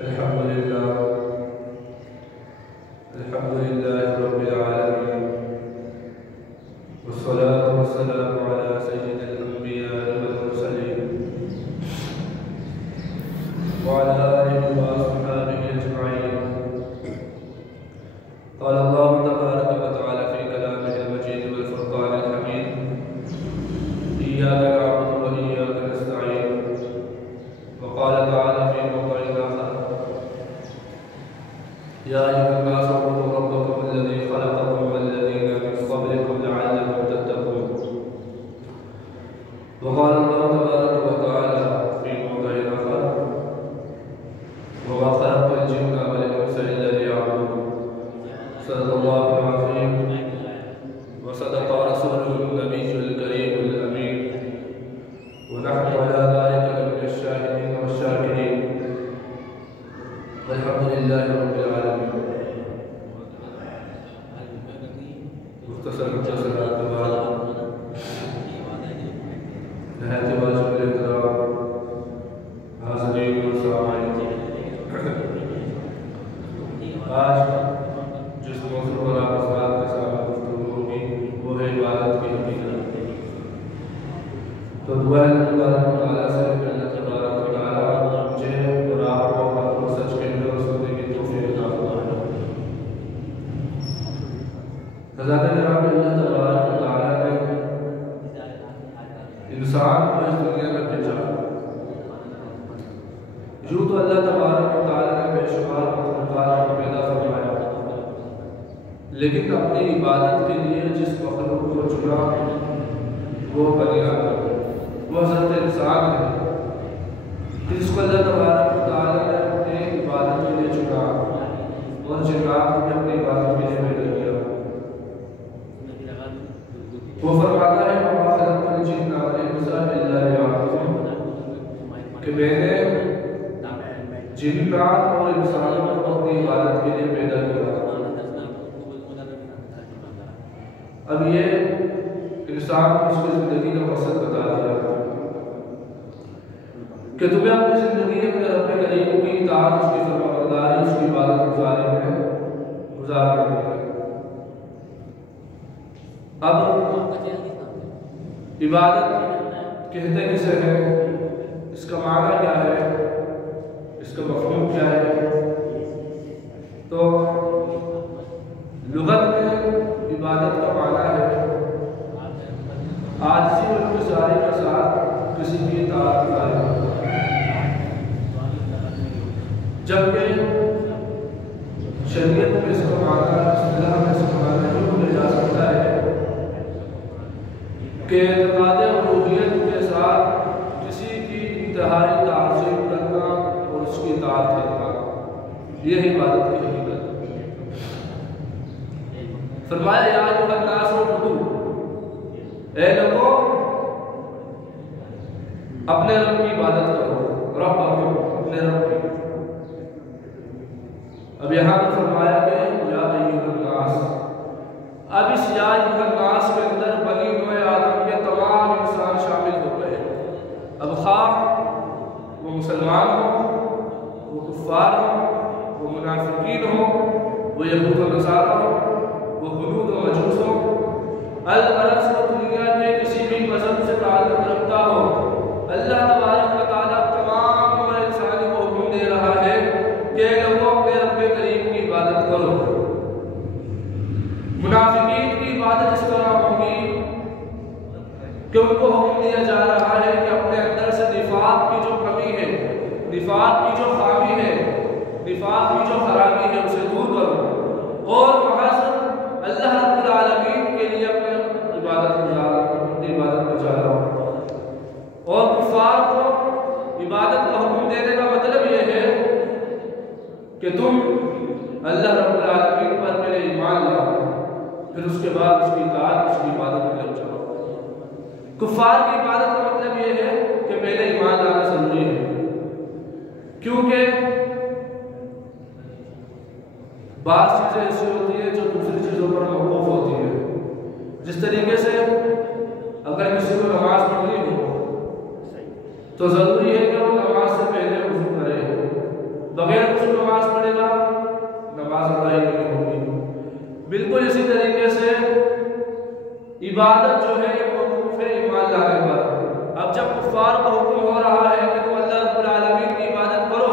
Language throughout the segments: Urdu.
الحمد لله رب العالمين، والصلاة والسلام على سيد الأنبياء والمرسلين وعلى آله وأصحابه أجمعين. قال الله تبارك وتعالى في كلامه المجيد والفرقان الحميد: إياك نعبد وإياك نستعين. وقال تعالى في موضع آخر: يا أيها الناس اعبدوا ربكم الذي خلقكم والذين من قبلكم لعلكم تتقون. وقال الله تبارك وتعالى في موضع آخر: وما خلقت الجن والإنس إلا ليعبدون. صدق الله العظيم وصدق رسوله النبي الكريم الأمين، ونحن على ذلك من الشاهدين والشاكرين، والحمد لله رب العالمين. مختصر تبارک نہایت واجب الاحترام حاضرین و سامعین، آج جس موضوع پر آپ حضرات کے سامنے گفتگو ہوگی وہ ہے عبادت کی حقیقت. تو دعا ہے اللہ تبارک و تعالیٰ سے کہ اللہ تبارک و تعالیٰ مجھے اور آپ کو حق و سچ کہنے اور سننے کی توفیق عطا فرمائے. حضرات کرام، اللہ تبارک و تعالیٰ نے انسان کو اس دنیا میں بھیجا. یوں تو اللہ تبارک و تعالیٰ نے بے شمار مخلوقات کو پیدا فرمایا، لیکن اپنی عبادت کے لیے جس مخلوق کو چنا وہ بنی آدم، وہ حضرت انسان ہے، جس کو اللہ تبارک و تعالیٰ نے اپنی عبادت کے لیے چنا اور جنات کو بھی اپنی عبادت کے لیے پیدا کیا. وہ فرماتا ہے وَمَا خَلَقْتُ الْجِنَّ وَالْإِنسَ إِلَّا لِيَعْبُدُونِ کہ میں نے جنات اور انسانوں کو اپنی عبادت کے لیے پیدا کیا. اب یہ انسان اس کو زندگی کا مقصد بتا دیا کہ تمہیں اپنی زندگی اپنے رب کریم کی اطاعت، اس کی فرمانبرداری، اس کی عبادت گزارنے میں گزارنا ہے. اب عبادت کہتے کسے ہیں، اس کا معنی کیا ہے، اس کا مفہوم کیا ہے؟ تو لغت میں عبادت کا معنی ہے عاجزی اور انکساری کے ساتھ کسی کی اطاعت کرنا. جبکہ شریعت میں اس کا معنی، اصطلاح میں اس کا معنی یوں لے جا سکتا ہے کہ اعتقاد الوہیت کے ساتھ کسی کی انتہائی تعظیم کرنا اور اس کی اطاعت کرنا، یہ عبادت کی حقیقت. فرمایا یا ایھا الناس اعبدوا، اے لوگوں اپنے رب کی عبادت کرو. رب اپنے رب کی. اب یہاں پر فرمایا کہ یا ایھا الناس، اب اس یا ایھا الناس کے اندر بنی نوع آدم کے تمام انسان شامل ہو گئے. اب خواہ وہ مسلمان ہوں، وہ کفار ہوں، وہ منافقین ہوں، وہ یہود و نصارہ ہوں، وہ ہنود و مجوس ہوں، الغرض وہ دنیا کے کسی بھی مذہب سے تعلق رکھتا ہو، اللہ تبارک و تعالیٰ تمام نوع انسانی کو حکم دے رہا ہے کہ لوگوں اپنے رب کریم کی عبادت کرو. منافقین کی عبادت اس طرح ہوگی کہ ان کو حکم دیا جا رہا ہے کہ اپنے اندر سے نفاق کی جو کمی ہے، نفاق کی جو خامی ہے، نفاق کی جو خرابی ہے اسے دور کرو اور محض اللہ رب العالمین کے لیے اپنی عبادت بجا لاؤ. اور کفار کو عبادت کا حکم دینے کا مطلب یہ ہے کہ تم اللہ رب العالمین پر پہلے ایمان لاؤ، پھر اس کے بعد اس کی اطاعت، اس کی عبادت میں لگ جاؤ. کفار کی عبادت کا مطلب یہ ہے کہ پہلے ایمان لانا ضروری ہے، کیونکہ بعض چیزیں ایسی ہوتی ہیں جو دوسری چیزوں پر موقوف ہوتی ہیں. جس طریقے سے اگر کسی کو نماز پڑھنی ہو تو ضروری ہے کہ وہ نماز سے پہلے وضو کرے، بغیر وضو نماز پڑھے گا نماز ادا ہی نہیں ہوگی۔ بالکل اسی طریقے سے عبادت جو ہے یہ موقوف ہے ایمان لانے پر۔ اب جب کفار کو حکم ہو رہا ہے کہ تم اللہ رب العالمین کی عبادت کرو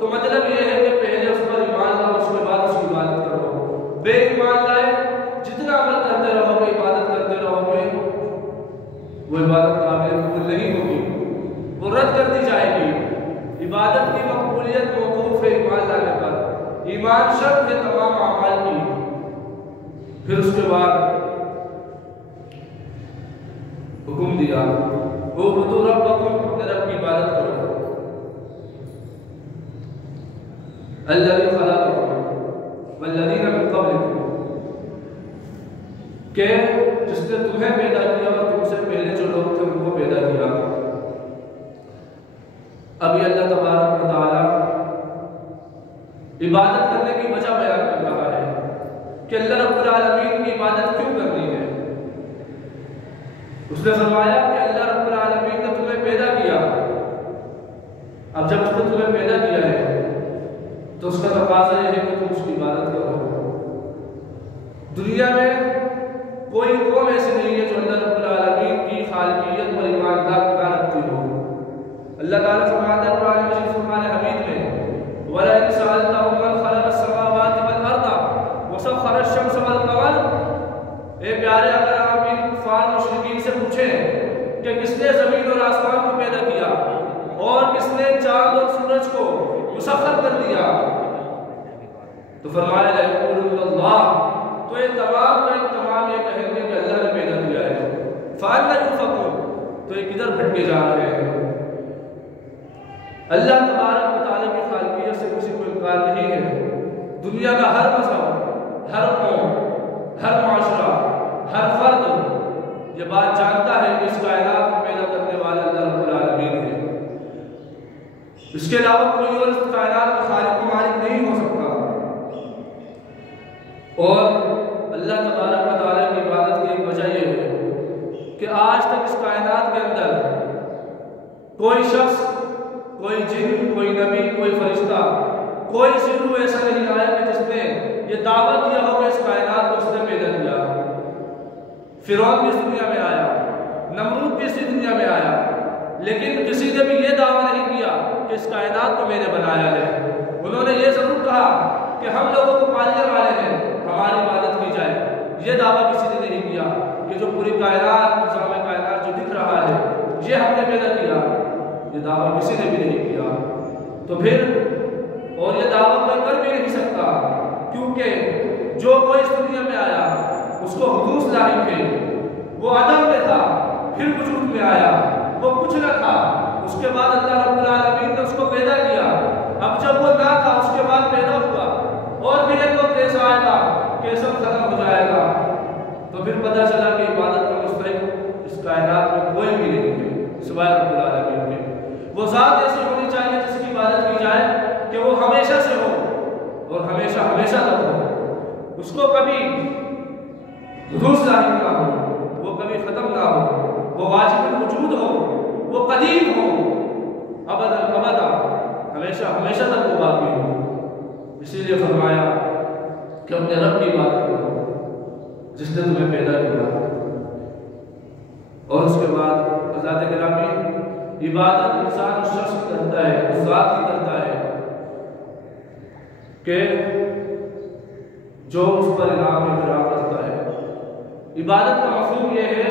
تو مطلب یہ ہے کہ پہلے اس پر ایمان لاؤ، اس کے بعد اس کی عبادت کرو۔ بے ایمان لائے جتنا عمل کرتے رہو گے، عبادت کرتے رہو گے، وہ عبادت قابل قبول نہیں ہوگی، وہ رد کر دی جائے گی۔ عبادت کی مقبولیت موقوف ہے ایمان لانے پر۔ ایمان شرط ہے تمام اعمال کی۔ پھر اس کے بعد حکم دیا اعبدوا ربکم، اپنے رب کی عبادت کرو، الذی خلقکم والذین من قبلکم، کہ جس نے تمہیں پیدا کیا اور تم سے پہلے جو لوگ تھے ان کو پیدا کیا۔ ابھی اللہ تبارک و تعالی عبادت کرنے کی وجہ بیان کر رہا ہے کہ اللہ رب العالمین کی عبادت کیوں کرنی ہے۔ اس نے فرمایا کہ اللہ رب العالمین نے تمہیں پیدا کیا، اب جب اس نے تمہیں پیدا کیا ہے تو اس کا تقاضا یہ ہے کہ تم اس کی عبادت کرو۔ دنیا میں کوئی قوم ایسی نہیں ہے جو اللہ رب العالمین کی خالقیت پر ایمان نہ رکھتی ہو۔ اللہ تعالیٰ فرماتا ہے قرآن مجید فرمان حمید میں وَلَئِنْ سَأَلْتَهُمْ مَنْ خَلَقَ السَّمَاوَاتِ وَالْأَرْضَ وَسَخَّرَ الشَّمْسَ وَالْقَمَرَ، اے پیارے اگر آپ ان کفار مشرکین سے پوچھیں کہ کس نے زمین اور آسمان کو پیدا کیا اور کس نے چاند اور سورج کو مسخر کر دیا، تو فرمایا لَيَقُولُنَّ اللَّهُ، تو یہ تمام یہ کہیں گے کہ اللہ نے پیدا کیا ہے۔ فَأَنَّىٰ يُؤْفَكُونَ، تو یہ کدھر بھٹکے جا رہے ہیں۔ اللہ تبارک و تعالیٰ کی خالقیت سے کسی کو انکار نہیں ہے۔ دنیا کا ہر مذہب، ہر قوم، ہر معاشرہ، ہر فرد یہ بات جانتا ہے کہ اس کائنات کو پیدا کرنے والا اللہ رب العالمین ہے۔ اس کے علاوہ کوئی اور اس کائنات کا خالق و مالک نہیں ہو سکتا۔ اور اللہ تبارک و تعالیٰ کی عبادت کی ایک وجہ یہ ہے کہ آج تک اس کائنات کے اندر کوئی شخص، کوئی جن، کوئی نبی، کوئی فرشتہ، کوئی ضرو ایسا نہیں آیا کہ جس نے یہ دعویٰ دیا ہو کہ اس کائنات کو اس نے پیدا کیا۔ فرعون بھی اس دنیا میں آیا، نمرود بھی اسی دنیا میں آیا، لیکن کسی نے بھی یہ دعویٰ نہیں کیا کہ اس کائنات کو میں نے بنایا ہے۔ انہوں نے یہ ضرور کہا کہ ہم لوگوں کو پالنے والے ہیں، ہماری عبادت کی جائے۔ یہ دعویٰ کسی نے نہیں کیا کہ جو پوری کائنات، نظام کائنات جو دکھ رہا ہے یہ ہم نے پیدا کیا، یہ دعویٰ کسی نے بھی نہیں کیا۔ تو پھر اور یہ دعویٰ کوئی کر بھی نہیں سکتا، کیونکہ جو کوئی اس دنیا میں آیا اس کو حدوث لاحق ہے۔ وہ عدم میں تھا، پھر وجود میں آیا، وہ کچھ نہ تھا، اس کے بعد اللہ رب العالمین نے اس کو پیدا کیا۔ اب جب وہ نہ تھا اس کے بعد پیدا ہوا، اور پھر ایک وقت ایسا آئے گا کہ سب ختم ہو جائے گا، تو پھر پتہ چلا کہ عبادت کا مستحق اس کائنات میں کوئی بھی نہیں ہے سوائے رب العالمین کے۔ وہ ذات ایسی ہونی چاہیے جس کی عبادت کی جائے کہ وہ ہمیشہ سے ہو اور ہمیشہ ہمیشہ تک ہو، اس کو کبھی حدوث لاحق نہ ہو، وہ کبھی ختم نہ ہو، وہ واجب الوجود ہو، وہ قدیم ہو، ابدا ابدا، ہمیشہ ہمیشہ تک وہ باقی ہو۔ اسی لیے فرمایا کہ اپنے رب کی عبادت کرو جس نے تمہیں پیدا کیا۔ اور اس کے بعد حضرات گرامی، عبادت انسان اس شخص کی کرتا ہے، اس ذات کی کرتا ہے کہ جو اس پر انعام اکرام کرتا ہے۔ عبادت کا مفہوم یہ ہے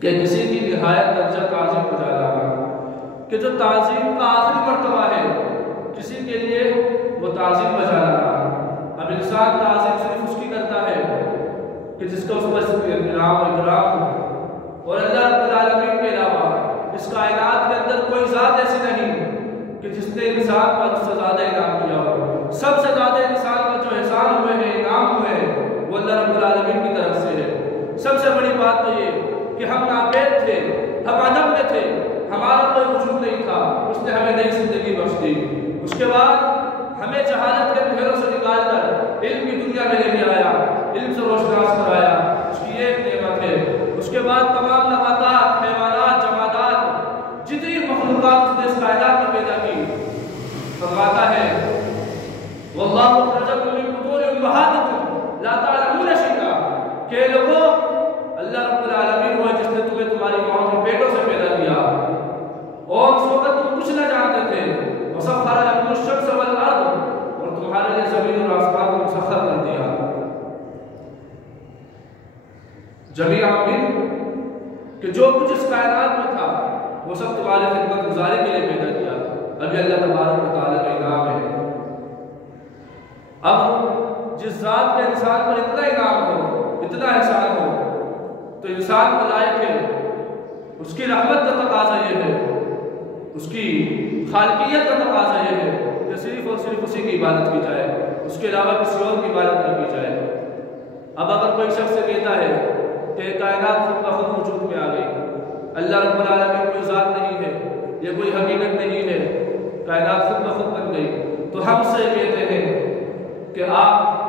کہ کسی کی نہایت درجہ تعظیم بجا لانا، کہ جو تعظیم کا آخری مرتبہ ہے کسی کے لیے وہ تعظیم بجا لانا۔ اب انسان تعظیم صرف اس کی کرتا ہے کہ جس کا اس پر انعام و اکرام ہو، اور اللہ رب العالمین کے علاوہ اس کائنات کے اندر کوئی ذات ایسی نہیں کہ جس نے انسان پر اس سے زیادہ انعام کیا ہو۔ سب سے زیادہ انسان پر جو احسان ہوئے ہیں، انعام ہوئے ہیں، وہ اللہ رب العالمین کی طرف سے ہے۔ سب سے بڑی بات تو یہ کہ ہم ناپید تھے، ہم عدم میں تھے، ہمارا کوئی وجود نہیں تھا، اس نے ہمیں نئی زندگی بخش دی۔ اس کے بعد ہمیں جہالت کے اندھیروں سے نکال کر علم کی دنیا میں لے کے آیا، علم سے روشناس کرایا، اس کی ایک نعمت ہے۔ اس کے بعد تمام نباتات، حیوانات، جمادات، جتنی مخلوقات اس نے اس کائنات میں پیدا کی، فرماتا ہے واللہ اخرجکم من بطون امہاتکم لا تعلمون شیئا کہ لوگوں اللہ رب العالمین ہوا جس نے تمہیں تمہاری ماں کے پیٹوں سے پیدا کیا اور اس وقت تم کچھ نہ جانتے تھے وسخر لکم الشمس والارض اور تمہارے لیے زمین اور آسمان کو مسخر کر دیا جمیع عامل کہ جو کچھ اس کائنات میں تھا وہ سب تمہاری خدمت گزاری کے لیے پیدا کیا ابھی اللہ تبارک و تعالیٰ کا انعام ہے اب جس ذات کے انسان پر اتنا انعام ہو اتنا احسان ہو تو انسان کو لائق ہے اس کی رحمت کا تقاضا یہ ہے اس کی خالقیت کا تقاضا یہ ہے کہ صرف اور صرف اسی کی عبادت کی جائے اس کے علاوہ کسی اور کی عبادت نہ کی جائے اب اگر کوئی شخص سے کہتا ہے کہ کائنات خود بخود وجود میں آ گئی اللہ رب العالمین کوئی ذات نہیں ہے یہ کوئی حقیقت نہیں ہے کائنات خود بخود بن گئی تو ہم سے کہتے ہیں کہ آپ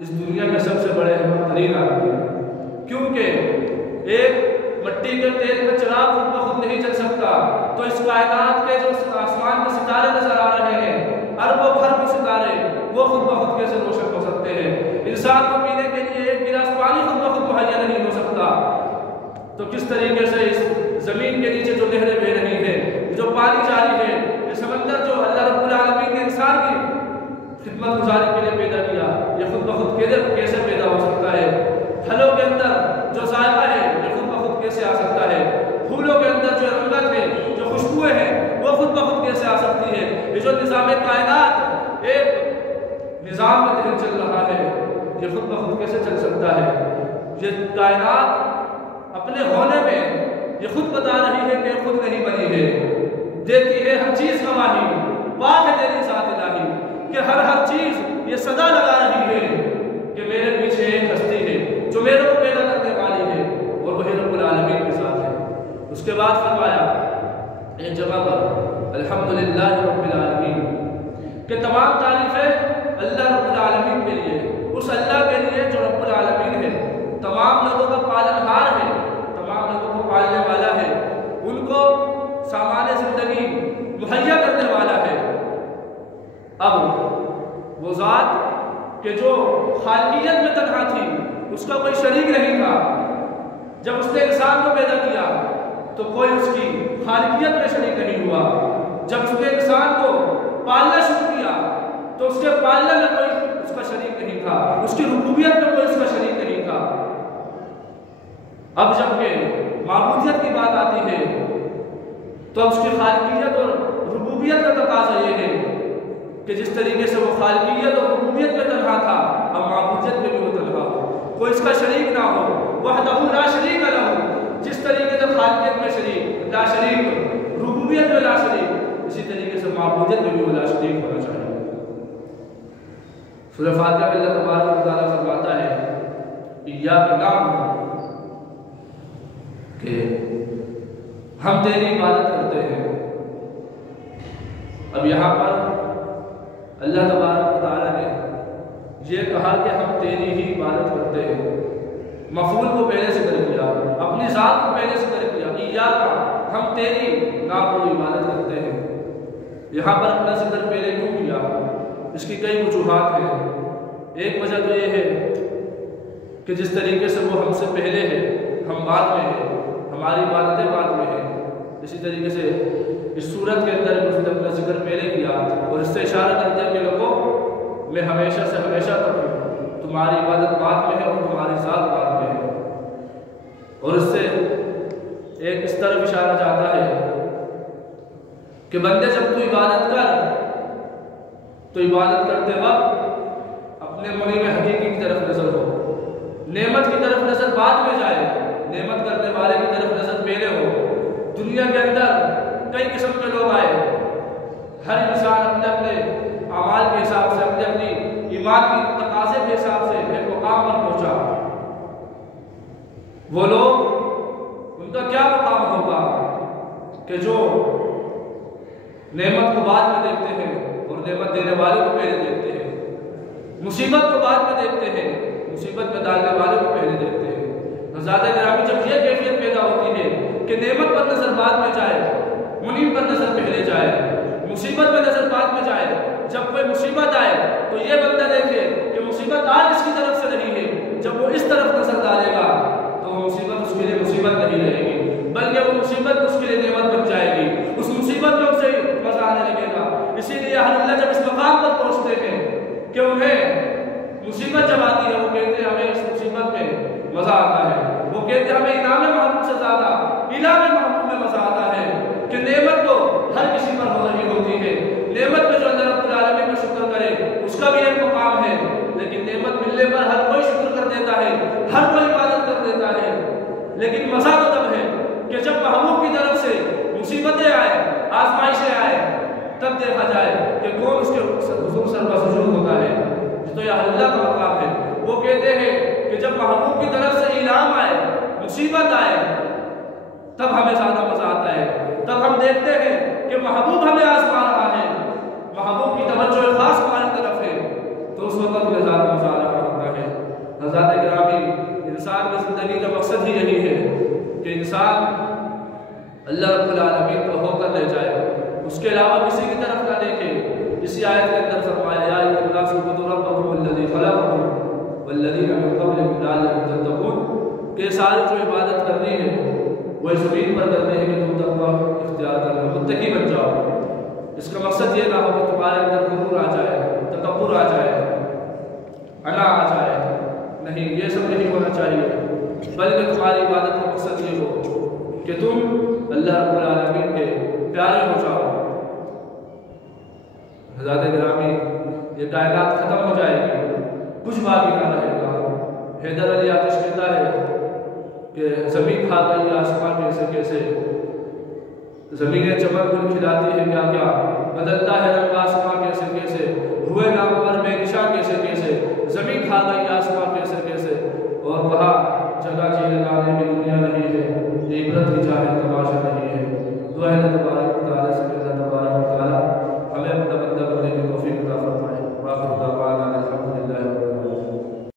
اس دنیا میں سب سے بڑے احمد ترین آدمی ہیں کیونکہ ایک مٹی کے تیل میں چراغ خود بخود نہیں چل سکتا تو اس کائنات کے جو آسمان میں ستارے نظر آ رہے ہیں اربوں خربوں ستارے وہ خود بخود کیسے روشن ہو سکتے ہیں انسان کو پینے کے لیے ایک گلاس پانی خود بخود مہیا نہیں ہو سکتا تو کس طریقے سے اس زمین کے نیچے جو نہریں بہہ رہی ہیں جو پانی جاری ہے یہ سمندر جو اللہ رب العالمین نے انسان کی خدمت گزاری کے لیے پیدا کیا یہ خود بخود کیسے پیدا ہو سکتا ہے پھلوں کے اندر جو ذائقہ ہے یہ خود بخود کیسے آ سکتا ہے پھولوں کے اندر جو رنگت ہے جو خوشبوئیں ہیں وہ خود بخود کیسے آ سکتی ہے یہ جو نظام کائنات ایک نظام میں تحت چل رہا ہے یہ خود بخود کیسے چل سکتا ہے یہ کائنات اپنے ہونے میں یہ خود بتا رہی ہے کہ خود نہیں بنی ہے دیتی ہے ہر چیز گواہی پاک ہے تیری ذات الہی کہ ہر چیز یہ صدا لگا رہی ہے کہ میرے پیچھے ایک ہستی ہے جو میرے کو پیدا کرنے والی ہے اور وہی رب العالمین کے ساتھ ہے اس کے بعد فرمایا ایک جگہ پر الحمدللہ رب العالمین کہ تمام تعریفیں اللہ رب العالمین کے لیے اس اللہ کے لیے جو رب العالمین ہے تمام لوگوں کا پالنہار ہے تمام لوگوں کو پالنے والا ہے ان کو سامان زندگی مہیا کرنے والا ہے اب وہ ذات کہ جو خالقیت میں تنہا تھی اس کا کوئی شریک نہیں تھا جب اس نے انسان کو پیدا کیا تو کوئی اس کی خالقیت میں شریک نہیں ہوا جب اس نے انسان کو پالنا شروع کیا تو اس کے پالنے میں کوئی اس کا شریک نہیں تھا اس کی ربوبیت میں کوئی اس کا شریک نہیں تھا اب جب کہ معبودیت کی بات آتی ہے تو اب اس کی خالقیت اور ربوبیت کا تقاضا یہ ہے کہ جس طریقے سے وہ خالقیت اور ربوبیت میں تنہا تھا اب معبودیت میں بھی وہ تنہا ہو کوئی اس کا شریک نہ ہو وحدہ لا شریک لہ جس طریقے سے خالقیت میں شریک لا شریک ربوبیت میں لا شریک اسی طریقے سے معبودیت میں بھی وہ لا شریک ہونا چاہیے سورہ فاتحہ میں اللہ تبارک و تعالیٰ فرماتا ہے ایاک نعبد کہ ہم تیری عبادت کرتے ہیں اب یہاں پر اللہ تبارک و تعالیٰ نے یہ کہا کہ ہم تیری ہی عبادت کرتے ہیں مفعول کو پہلے سے کر دیا اپنی ذات کو پہلے سے کر دیا ایاک ہم تیری نعبد عبادت کرتے ہیں یہاں پر اپنا ذکر پہلے کیوں کیا اس کی کئی وجوہات ہیں ایک وجہ تو یہ ہے کہ جس طریقے سے وہ ہم سے پہلے ہے ہم بعد میں ہیں ہماری عبادتیں بعد میں ہیں اسی طریقے سے اس صورت کے اندر اس نے اپنا ذکر پہلے کیا اور اس سے اشارہ کر دیا کہ لوگوں میں ہمیشہ سے ہمیشہ تک ہوں تمہاری عبادت بعد میں ہے اور تمہاری ذات بعد میں ہے اور اس سے ایک اس طرف اشارہ جاتا ہے کہ بندے جب تو عبادت کر تو عبادت کرتے وقت اپنے منی میں حقیقی کی طرف نظر ہو نعمت کی طرف نظر بعد میں جائے نعمت کرنے والے کی طرف نظر پہلے ہو دنیا کے اندر کئی قسم کے لوگ آئے ہر انسان اپنے اپنے اعمال کے حساب سے اپنے اپنی ایمان کی تقاضے کے حساب سے ایک مقام پر پہنچا وہ لوگ ان کا کیا مقام ہوگا کہ جو نعمت کو بعد میں دیکھتے ہیں اور نعمت دینے والے کو پہلے دیکھتے ہیں مصیبت کو بعد میں دیکھتے ہیں مصیبت میں ڈالنے والے کو پہلے دیکھتے ہیں زیادہ گرامی جب یہ کیفیت پیدا ہوتی ہے کہ نعمت پر نظر بعد میں جائے منیب پر نظر پہلے جائے مصیبت میں نظر بعد میں جائے، جب کوئی مصیبت آئے تو یہ بندہ دیکھے کہ مصیبت آج اس کی طرف سے نہیں ہے، جب وہ اس طرف نظر ڈالے گا تو وہ مصیبت اس کے لیے مصیبت نہیں رہے گی، بلکہ وہ مصیبت اس کے لیے نعمت بن جائے گی، اس مصیبت میں اسے مزہ آنے لگے گا۔ اسی لیے اللہ جب اس مقام پر پہنچتے ہیں کہ انہیں مصیبت جب آتی ہے، وہ کہتے ہیں ہمیں اس مصیبت میں مزہ آتا ہے، وہ کہتے ہیں ہمیں انعام محمود سے زیادہ انعام محمود میں مزہ آتا ہے، کہ نعمت تو ہر کسی پر ہو رہی ہوتی ہے، نعمت میں جو اللہ رب العالمین کا شکر کرے اس کا بھی ایک مقام ہے، لیکن نعمت ملنے پر ہر کوئی شکر کر دیتا ہے، ہر کوئی عبادت کر دیتا ہے، لیکن مزہ تو تب ہے کہ جب محبوب کی طرف سے مصیبتیں آئے، آزمائشیں آئے، تب دیکھا جائے کہ کون اس کے حضور سر پر سجود ہوتا ہے۔ تو یہ اللہ کا مقام ہے۔ وہ کہتے ہیں کہ جب محبوب کی طرف سے انعام آئے، مصیبت آئے، تب ہمیں زیادہ مزہ آتا ہے، تب ہم دیکھتے ہیں کہ محبوب ہمیں آزما رہا ہے، محبوب کی توجہ خاص ہماری طرف ہے، تو اس وقت ہمیں زیادہ مزہ آ رہا ہوتا ہے۔ حضرات گرامی، انسان کی زندگی کا مقصد ہی یہی ہے کہ انسان اللہ رب العالمین کو ہو کر لے جائے، اس کے علاوہ کسی کی طرف نہ دیکھے۔ اسی آیت کے اندر فرمایا یا ایھا الناس اعبدوا ربکم الذی خلقکم والذین من قبلکم لعلکم تتقون، کہ ساری جو عبادت کرنی ہے وہ اس زمین پر کرنی ہے کہ تم تقوی اختیار کرنا، متقی بن جاؤ۔ اس کا مقصد یہ نہ ہو کہ تمہارے اندر غرور آ جائے، تکبر آ جائے، انا آ جائے، نہیں، یہ سب نہیں ہونا چاہیے، بلکہ تمہاری عبادت کا مقصد یہ ہو کہ تم اللہ رب العالمین کے پیارے ہو جاؤ۔ حضرات گرامی، یہ کائنات ختم ہو جائے گی، کچھ باقی نہ رہے گا۔ حیدر علی آتش کہتا ہے کہ زمین کھا گئی آسمان کیسے کیسے، زمینیں چمک گل کھلاتی ہے کیا کیا، بدلتا ہے رنگ آسمان کیسے کیسے، ہوئے نامور بے نشاں کیسے کیسے، زمین کھا گئی آسمان کیسے کیسے، اور وہاں جگہ چیز لگانے کی دنیا نہیں ہے، یہ عبرت کی چاہے تماشا نہیں ہے۔ دعا ہے تبارک و تعالی سے